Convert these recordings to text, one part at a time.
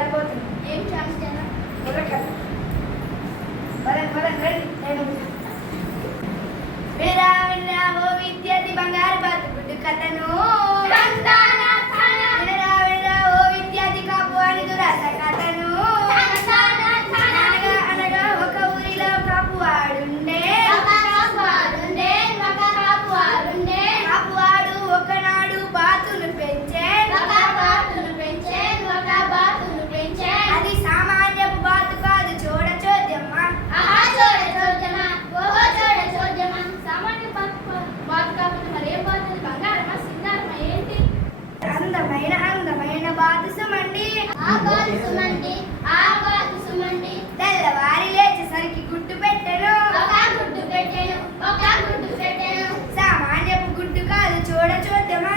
వెళ్ళిపోతుంది ఏం ఛాన్స్ నేను వెళ్ళకండి పదండి పదండి రండి. నేను తెల్లవారి లేచేసరికి గుడ్డు పెట్టాను. గుడ్డు పెట్టాను ఒక గుడ్డు పెట్టాను. సామాన్యపు గుడ్డు కాదు చూడ చూద్దామా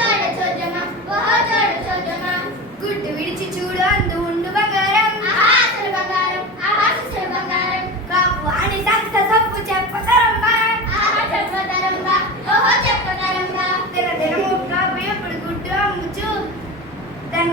చూడ చూద్దామా ఓహో చూడ చూద్దామా గుడ్డు విడిచి చూడు అందు ఉండు బంగారం. అసలు బంగారం అసలు బంగారం. కాపు అని సంత సప్పు చెప్పతరంగా చెప్పతరంగా ఓహో చెప్పతరంగా తిన దినము కాపు ఎప్పుడు గుడ్డు అమ్ముచు. దాని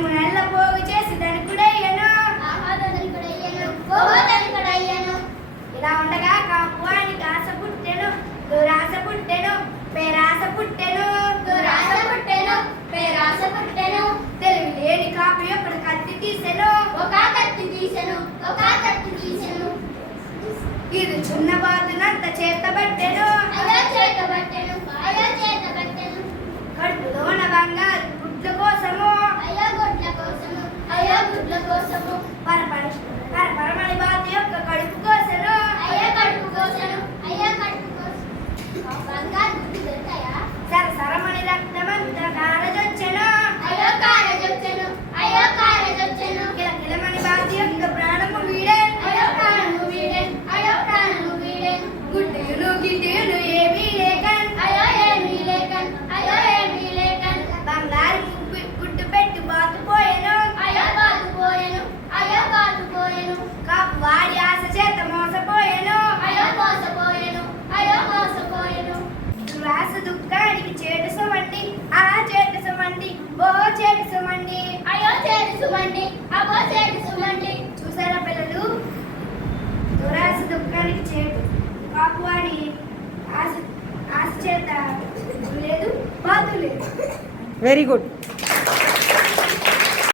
సుమండి అబ్బో చేయండి సుమండి చూసారా పిల్లలు? దురాశ దుఃఖానికి చేటు. పాపువాడి ఆశ ఆశ చేత లేదు బాధ లేదు. Very good